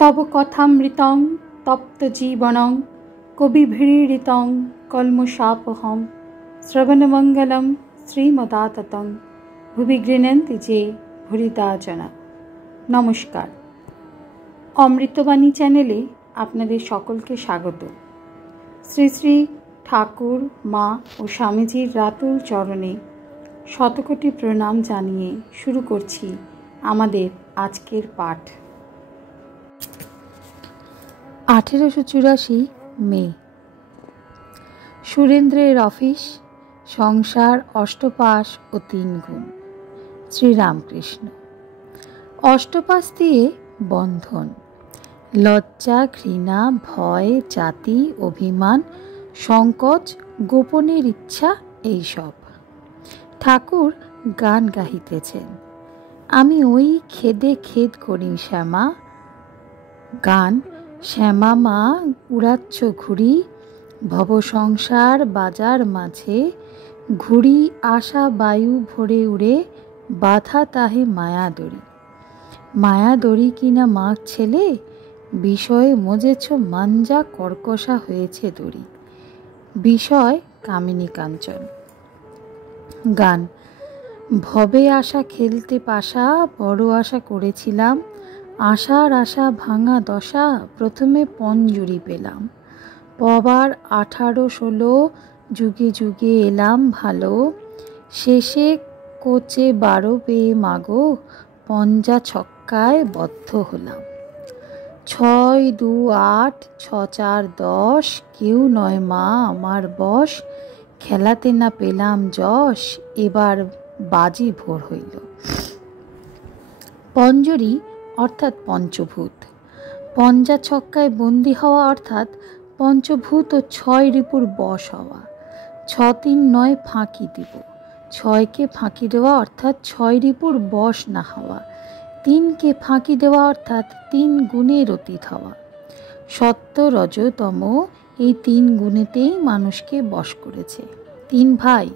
তব কথামৃতং তপ্ত জীবনং কবিভিড়িতং কলমশাপহম শ্রবণমঙ্গলম শ্রীমদাততং ভুবি গৃণন্তি যে ভুরিদা জনা। নমস্কার, অমৃতবাণী চ্যানেলে আপনাদের সকলকে স্বাগত। শ্রী শ্রী ঠাকুর, মা ও স্বামীজির রাতুল চরণে শতকোটি প্রণাম জানিয়ে শুরু করছি আমাদের আজকের পাঠ। 1884 মে। সুরেন্দ্রের অফিস, সংসার, অষ্টপাশ ও 3 গুণ। শ্রীরামকৃষ্ণ। অষ্টপাশ দিয়ে বন্ধন, লজ্জা, ঘৃণা, ভয়, জাতি, অভিমান, সংকোচ, গোপনের ইচ্ছা, এইসব। ঠাকুর গান গাহিতেছেন। আমি ওই খেদে খেদ করি শ্যামা। গান। শ্যামা মা উড়াচ্ছ ঘুড়ি, ভব সংসার বাজার মাঝে, ঘুড়ি আশা বায়ু ভরে উড়ে, বাধা তাহে মায়া দড়ি। মায়া দড়ি কিনা মাঘ ছেলে, বিষয়ে মজেছ মাঞ্জা কর্কশা হয়েছে দড়ি। বিষয় কামিনী কাঞ্চন। গান। ভবে আশা খেলতে পাশা, বড় আশা করেছিলাম, আশার আশা ভাঙা দশা, প্রথমে পঞ্জুরি পেলাম, পবার 18-16 যুগে যুগে এলাম ভালো, শেষে কোচে 12 পেয়ে মাগো, পঞ্জা ছক্কায় বদ্ধ হলাম। 6, 2, 8, 6, 4, 10, কেউ নয় মা আমার বশ, খেলাতে না পেলাম যশ, এবার বাজি ভোর হইল। পঞ্জরি অর্থাৎ পঞ্চভূত। পঞ্জা ছক্কায় বন্দী হওয়া অর্থাৎ পঞ্চভূত ও 6 রিপুর বশ হওয়া। 6, 3, 9 ফাঁকি দিব। 6কে ফাঁকি দেওয়া অর্থাৎ 6 রিপুর বশ না হওয়া। 3কে ফাঁকি দেওয়া অর্থাৎ 3 গুণের অতীত হওয়া। সত্য, রজ, তম এই 3 গুণেতেই মানুষকে বশ করেছে। 3 ভাই।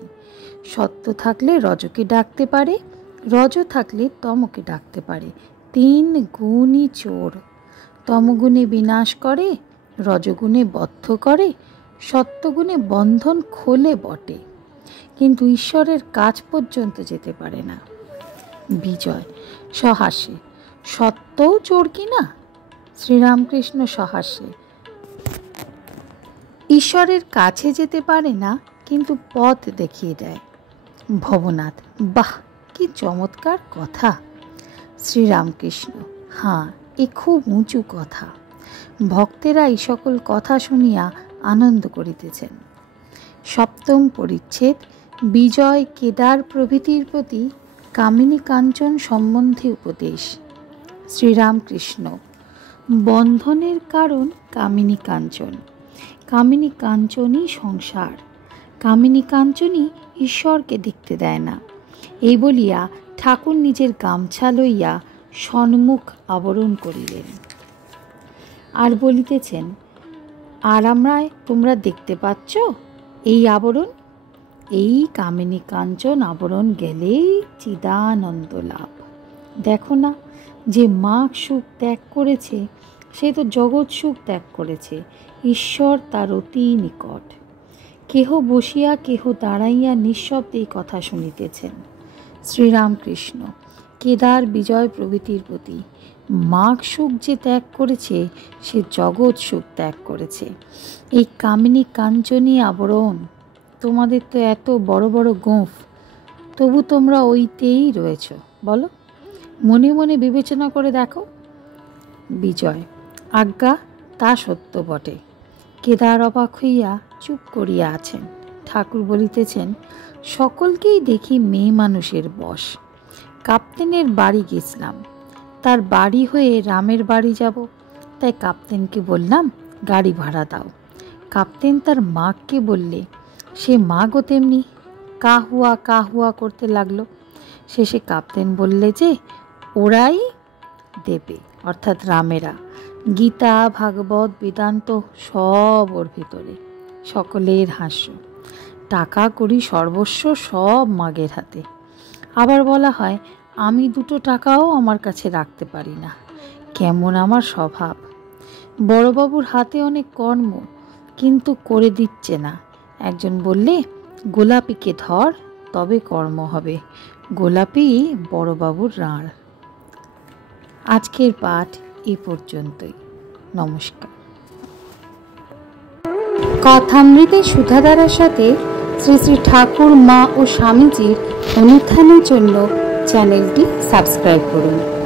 সত্য থাকলে রজকে ডাকতে পারে, রজ থাকলে তমকে ডাকতে পারে। 3 গুণই চোর। তমগুণে বিনাশ করে, রজগুণে বদ্ধ করে, সত্যগুণে বন্ধন খোলে বটে, কিন্তু ঈশ্বরের কাছ পর্যন্ত যেতে পারে না। বিজয়। সহাস্যে। সত্যও চোর কিনা? শ্রীরামকৃষ্ণ সহাস্যে। ঈশ্বরের কাছে যেতে পারে না, কিন্তু পথ দেখিয়ে দেয়। ভবনাথ। বাহ, কি চমৎকার কথা! শ্রীরামকৃষ্ণ। হ্যাঁ, এ খুব উঁচু কথা। ভক্তেরা এই সকল কথা শুনিয়া আনন্দ করিতেছেন। 7ম পরিচ্ছেদ। বিজয়, কেদার প্রভৃতির প্রতি কামিনী কাঞ্চন সম্বন্ধে উপদেশ। শ্রীরামকৃষ্ণ। বন্ধনের কারণ কামিনী কাঞ্চন। কামিনী কাঞ্চনই সংসার। কামিনী কাঞ্চনই ঈশ্বরকে দেখতে দেয় না। এই বলিয়া ঠাকুর নিজের গামছা লইয়া সন্মুখ আবরণ করিলেন, আর বলিতেছেন, আর তোমরা দেখতে পাচ্ছ এই আবরণ? এই কামিনী কাঞ্চন আবরণ গেলেই চিদানন্দ লাভ। দেখো না, যে মাঘ সুখ ত্যাগ করেছে সে তো জগৎ সুখ ত্যাগ করেছে। ঈশ্বর তার অতি নিকট। কেহ বসিয়া কেহ দাঁড়াইয়া নিঃশব্দে এই কথা শুনিতেছেন। শ্রীরামকৃষ্ণ। কেদার, বিজয় প্রভৃতির প্রতি মাঘ সুখ যে ত্যাগ করেছে সে জগৎ সুখ ত্যাগ করেছে। এই কামিনী কাঞ্চনী আবরণ। তোমাদের তো এত বড় বড় গোঁফ, তবু তোমরা ওইতেই রয়েছ। বলো, মনে মনে বিবেচনা করে দেখো। বিজয়। আজ্ঞা, তা সত্য বটে। কেদার অবাক হইয়া চুপ করিয়া আছেন। ঠাকুর বলিতেছেন, সকলকেই দেখি মেয়ে মানুষের বশ। কাপ্তেনের বাড়ি গেছিলাম, তার বাড়ি হয়ে রামের বাড়ি যাব, তাই কাপ্তেনকে বললাম গাড়ি ভাড়া দাও। কাপ্তেন তার মাকে বললে, সে মাগও তেমনি কা হুয়া করতে লাগলো। শেষে কাপ্তেন বললে যে ওরাই দেবে, অর্থাৎ রামেরা। গীতা, ভাগবত, বেদান্ত সব ওর ভিতরে। সকলের হাস্য। টাকা কড়ি সর্বস্ব সব মাগের হাতে। আবার বলা হয়, আমি 2 টাকাও আমার কাছে রাখতে পারি না। কেমন আমার স্বভাব। বড়বাবুর হাতে অনেক কর্ম, কিন্তু করে দিচ্ছে না। একজন বললে, গোলাপিকে ধর, তবে কর্ম হবে। গোলাপি বড়বাবুর রাঁড়। আজকের পাঠ এই পর্যন্তই। নমস্কার। কথামৃতে সুধাধারার সাথে শ্রী শ্রী ঠাকুর, মা ও স্বামীজির অনুধ্যানের জন্য চ্যানেলটি সাবস্ক্রাইব করুন।